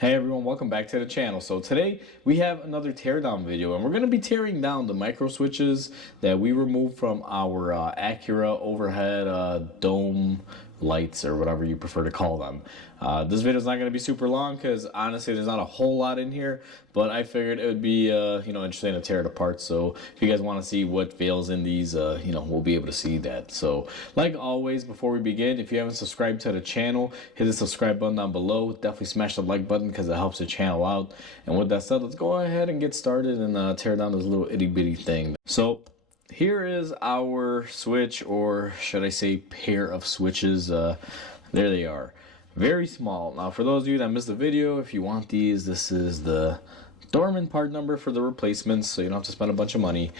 Hey everyone, welcome back to the channel. So today we have another teardown video, and we're going to be tearing down the micro switches that we removed from our Acura overhead dome lights, or whatever you prefer to call them. This video is not going to be super long because honestly there's not a whole lot in here, but I figured it would be interesting to tear it apart. So if you guys want to see what fails in these, we'll be able to see that. So like always, before we begin, if you haven't subscribed to the channel, hit the subscribe button down below. Definitely smash the like button because it helps the channel out. And with that said, let's go ahead and get started and tear down this little itty bitty thing. So here is our switch, or should I say pair of switches. There they are. Very small. Now for those of you that missed the video, if you want these, this is the dormant part number for the replacements, so you don't have to spend a bunch of money.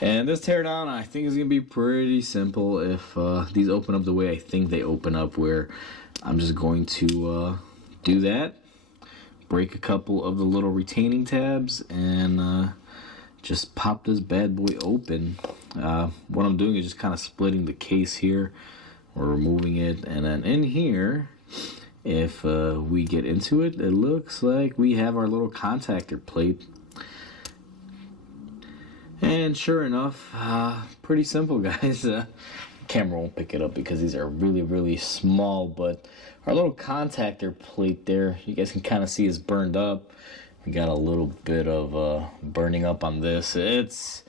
And this teardown, I think, is going to be pretty simple if these open up the way I think they open up, where I'm just going to do that, break a couple of the little retaining tabs, and just pop this bad boy open. What I'm doing is just kind of splitting the case here, or removing it, and then in here, if we get into it, it looks like we have our little contactor plate. And sure enough, pretty simple, guys. Camera won't pick it up because these are really small, but our little contactor plate there, you guys can kind of see is burned up. We got a little bit of burning up on this. It's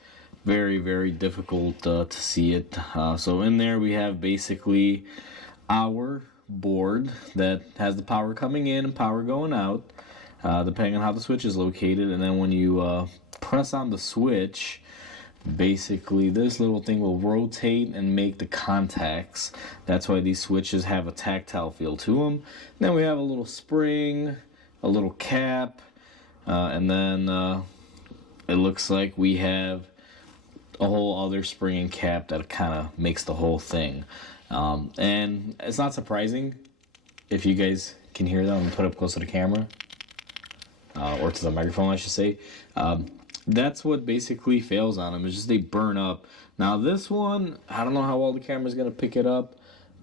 very difficult to see it. So in there we have basically our board that has the power coming in and power going out, depending on how the switch is located. And then when you press on the switch, basically this little thing will rotate and make the contacts. That's why these switches have a tactile feel to them. Then we have a little spring, a little cap, and then it looks like we have a whole other spring and cap that kind of makes the whole thing. And it's not surprising if you guys can hear that. I'm gonna put it up close to the camera, or to the microphone, I should say. That's what basically fails on them. It's just they burn up. Now this one, I don't know how well the camera's gonna pick it up,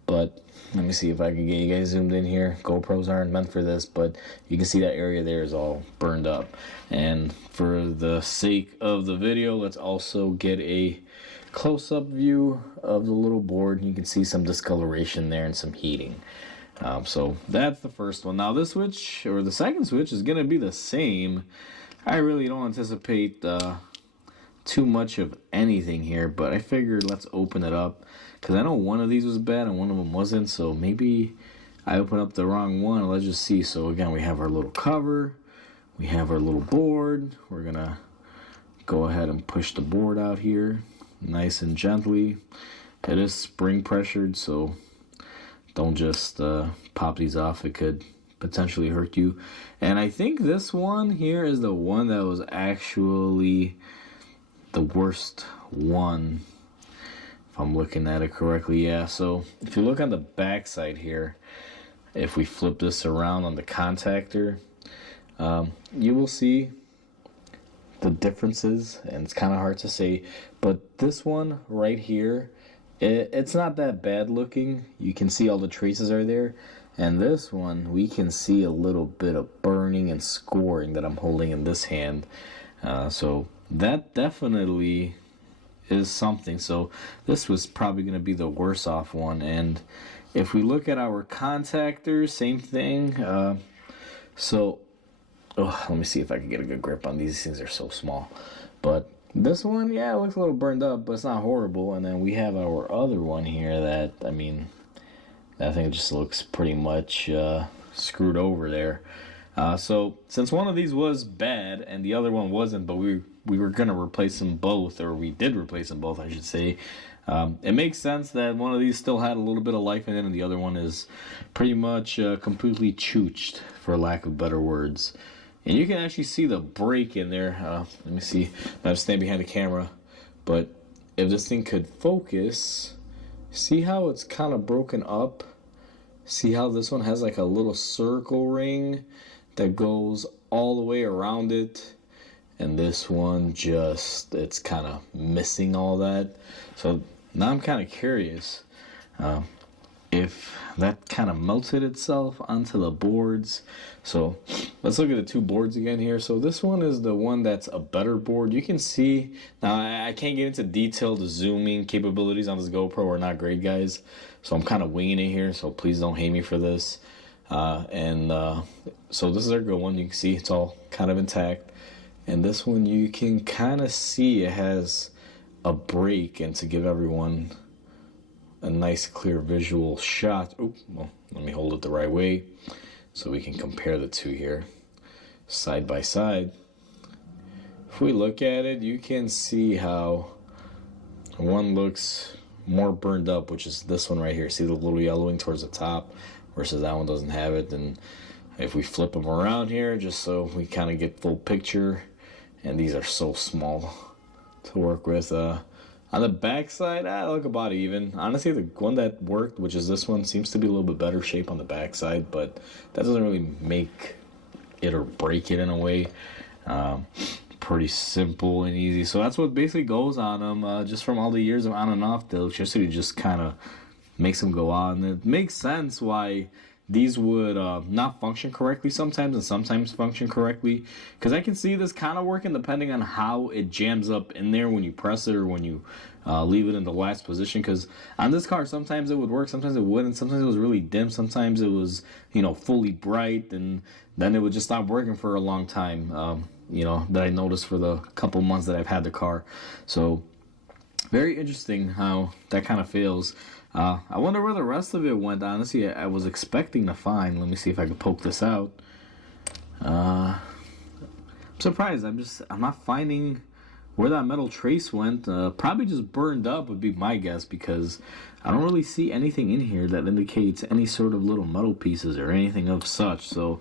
but let me see if I can get you guys zoomed in here. GoPros aren't meant for this, but you can see that area there is all burned up. And for the sake of the video, let's also get a close-up view of the little board. You can see some discoloration there and some heating. So that's the first one. Now this switch, or the second switch, is going to be the same. I really don't anticipate too much of anything here, but I figured let's open it up, because I know one of these was bad and one of them wasn't, so maybe I opened up the wrong one. Let's just see. So again, we have our little cover, we have our little board. We're going to go ahead and push the board out here nice and gently. It is spring pressured, so don't just pop these off. It could potentially hurt you. And I think this one here is the one that was actually the worst one, if I'm looking at it correctly. Yeah, so if you look on the back side here, if we flip this around on the contactor, you will see the differences, and it's kind of hard to say, but this one right here, it's not that bad looking. You can see all the traces are there, and this one we can see a little bit of burning and scoring that I'm holding in this hand. So that definitely is something. So this was probably going to be the worse off one. And if we look at our contactors, same thing. Let me see if I can get a good grip on these. These things are so small. But this one, yeah, it looks a little burned up, but it's not horrible. And then we have our other one here that, I mean, that thing just looks pretty much screwed over there. So since one of these was bad and the other one wasn't, but we were going to replace them both, or we did replace them both, I should say. It makes sense that one of these still had a little bit of life in it, and the other one is pretty much completely chooched, for lack of better words. And you can actually see the break in there. Let me see. I'm standing behind the camera, but if this thing could focus, see how it's kind of broken up? See how this one has like a little circle ring that goes all the way around it, and this one just, it's kind of missing all that. So now I'm kind of curious if that kind of melted itself onto the boards. So let's look at the two boards again here. So this one is the one that's a better board. You can see, now I can't get into detail. The zooming capabilities on this GoPro are not great, guys. So I'm kind of winging it here, so please don't hate me for this. So this is a good one. You can see it's all kind of intact. And this one you can kind of see it has a break, and to give everyone a nice clear visual shot. Oh, well, let me hold it the right way so we can compare the two here side by side. If we look at it, you can see how one looks more burned up, which is this one right here. See the little yellowing towards the top versus that one doesn't have it. And if we flip them around here just so we kind of get full picture, and these are so small to work with. On the back side, look about even. Honestly, the one that worked, which is this one, seems to be a little bit better shape on the back side, but that doesn't really make it or break it in a way. Pretty simple and easy. So that's what basically goes on them. Just from all the years of on and off, the electricity just kind of makes them go on. And it makes sense why these would not function correctly sometimes and sometimes function correctly, because I can see this kind of working depending on how it jams up in there when you press it or when you leave it in the last position. Because on this car sometimes it would work, sometimes it wouldn't, sometimes it was really dim, sometimes it was, you know, fully bright, and then it would just stop working for a long time, you know, that I noticed for the couple months that I've had the car. So very interesting how that kind of fails. I wonder where the rest of it went. Honestly, I was expecting to find. Let me see if I can poke this out. I'm surprised. I'm not finding where that metal trace went. Probably just burned up would be my guess, because I don't really see anything in here that indicates any sort of little metal pieces or anything of such. So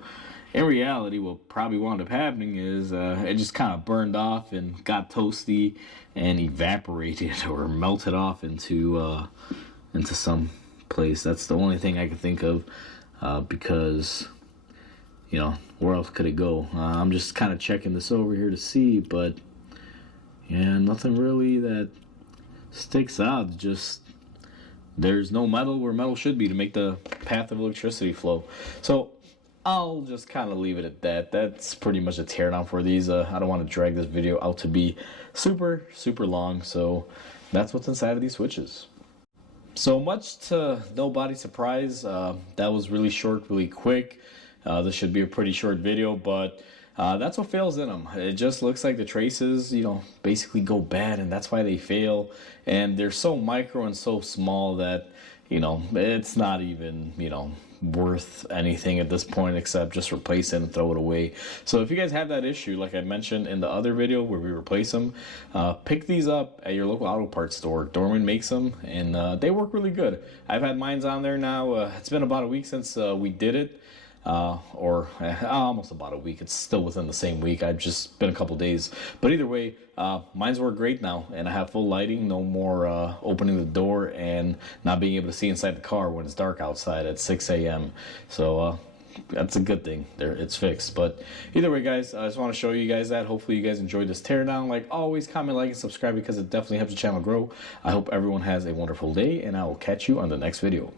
in reality, what probably wound up happening is it just kind of burned off and got toasty and evaporated or melted off into some place. That's the only thing I can think of, because, you know, where else could it go? I'm just kind of checking this over here to see, but yeah, nothing really that sticks out. Just there's no metal where metal should be to make the path of electricity flow. So I'll just kind of leave it at that. That's pretty much a teardown for these. I don't want to drag this video out to be super long, so that's what's inside of these switches. So much to nobody's surprise, that was really short, really quick. This should be a pretty short video, but that's what fails in them. It just looks like the traces, you know, basically go bad, and that's why they fail. And they're so micro and so small that, you know, it's not even, you know, worth anything at this point except just replace it and throw it away. So if you guys have that issue, like I mentioned in the other video where we replace them, pick these up at your local auto parts store. Dorman makes them, and they work really good. I've had mines on there now. It's been about a week since we did it. Almost about a week. It's still within the same week. I've just been a couple days, but either way, mine's work great now, and I have full lighting. No more opening the door and not being able to see inside the car when it's dark outside at 6 a.m. So that's a good thing. It's fixed. But either way, guys, I just want to show you guys that. Hopefully you guys enjoyed this teardown. Like always, comment, like, and subscribe, because it definitely helps the channel grow. I hope everyone has a wonderful day, and I will catch you on the next video.